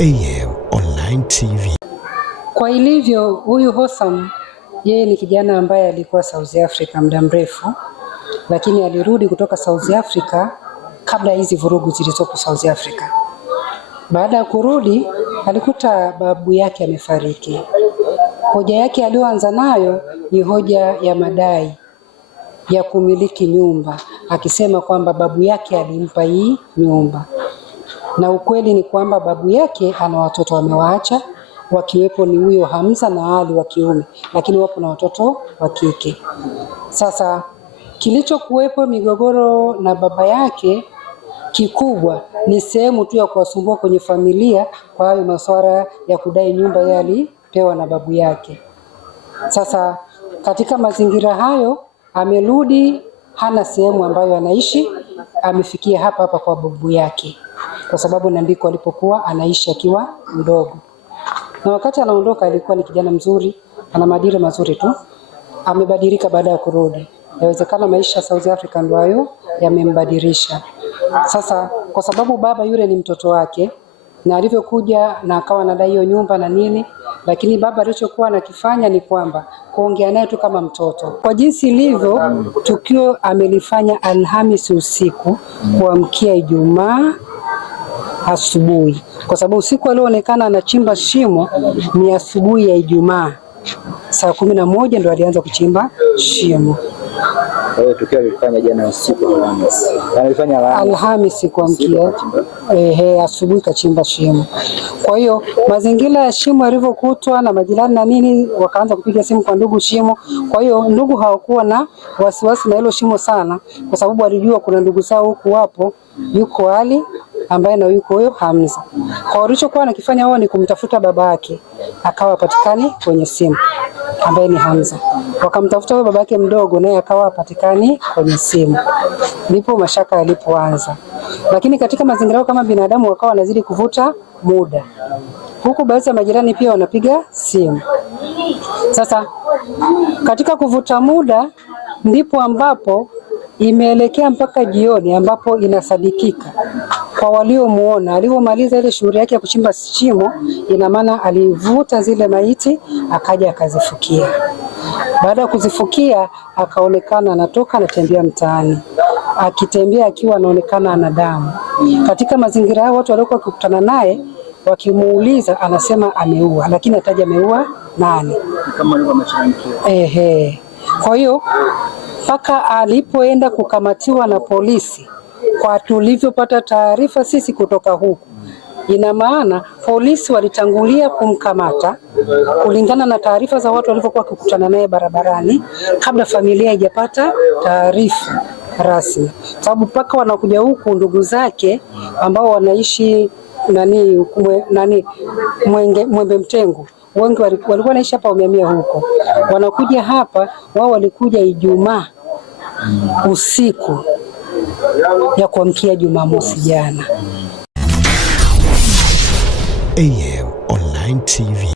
AM Online TV. Kwa ilivyo huyu Hossam, yeye ni kijana ambaye alikuwa South Africa muda mrefu, lakini alirudi kutoka South Africa kabla hizi vurugu zilizopo South Africa. Baada ya kurudi alikuta babu yake amefariki. Hoja yake aliyoanza nayo ni hoja ya madai ya kumiliki nyumba, akisema kwamba babu yake alimpa hii nyumba. Na ukweli ni kwamba babu yake ana watoto amewaacha, wakiwepo ni huyo Hamza na Ali wa kiume, lakini wapo na watoto wa kike. Sasa kilichokuwepo migogoro na baba yake kikubwa ni sehemu tu ya kuwasumbua kwenye familia kwa hayo masuala ya kudai nyumba yale alipewa na babu yake. Sasa katika mazingira hayo amerudi, hana sehemu ambayo anaishi, amefikia hapa kwa babu yake, kwa sababu ndiko alipokuwa anaishi akiwa mdogo. Na wakati anaondoka alikuwa ni kijana mzuri, ana maadili mazuri tu. Amebadilika baada ya kurudi. Inawezekana maisha ya South Africa ndio hayo yamembadilisha. Sasa kwa sababu baba yule ni mtoto wake, na alivyokuja na akawa anadai hiyo nyumba na nini, lakini baba alichokuwa anakifanya ni kwamba kuongea naye tu kama mtoto. Kwa jinsi ilivyo, tukio amelifanya Alhamisi usiku kuamkia Ijumaa asubuhi, kwa sababu usiku alioonekana anachimba shimo ni asubuhi ya Ijumaa saa 11 ndio alianza kuchimba shimo. Kwa hiyo tukio alifanya jana usiku Alhamisi. Alifanya Alhamisi kuamkia asubuhi kachimba shimo. Kwa hiyo mazingira ya shimo yalivyokutwa na majirani na nini, wakaanza kupiga simu kwa ndugu shimo. Kwa hiyo ndugu hawakuwa na wasiwasi na hilo shimo sana, kwa sababu walijua kuna ndugu zao huku wapo, yuko Ali ambaye na yuko huyo Hamza. Kwa walichokuwa nakifanya wao ni kumtafuta baba yake, akawa patikani kwenye simu, ambaye ni Hamza. Wakamtafuta baba yake mdogo, naye akawa patikani kwenye simu. Ndipo mashaka yalipoanza. Lakini katika mazingira kama binadamu wakawa wanazidi kuvuta muda, huku baadhi ya majirani pia wanapiga simu. Sasa katika kuvuta muda ndipo ambapo imeelekea mpaka jioni, ambapo inasadikika kwa waliomuona alipomaliza ile shughuli yake ya kuchimba shimo, ina maana alivuta zile maiti akaja akazifukia. Baada ya kuzifukia akaonekana anatoka anatembea mtaani, akitembea akiwa anaonekana ana damu. Katika mazingira hayo watu waliokuwa wakikutana naye wakimuuliza anasema ameua, lakini hataja ameua nani. Kama alikuwa amechangamkia. Kwa hiyo mpaka alipoenda kukamatiwa na polisi, kwa tulivyopata taarifa sisi kutoka huku, ina maana polisi walitangulia kumkamata kulingana na taarifa za watu walivyokuwa wakikutana naye barabarani, kabla familia haijapata taarifa rasmi. Sababu mpaka wanakuja huku ndugu zake ambao wanaishi Mwembe Mtengu, wengi walikuwa wanaishi hapa, wamehamia huko, wanakuja hapa. Wao walikuja Ijumaa usiku ya kuamkia Jumamosi jana. AM Online TV.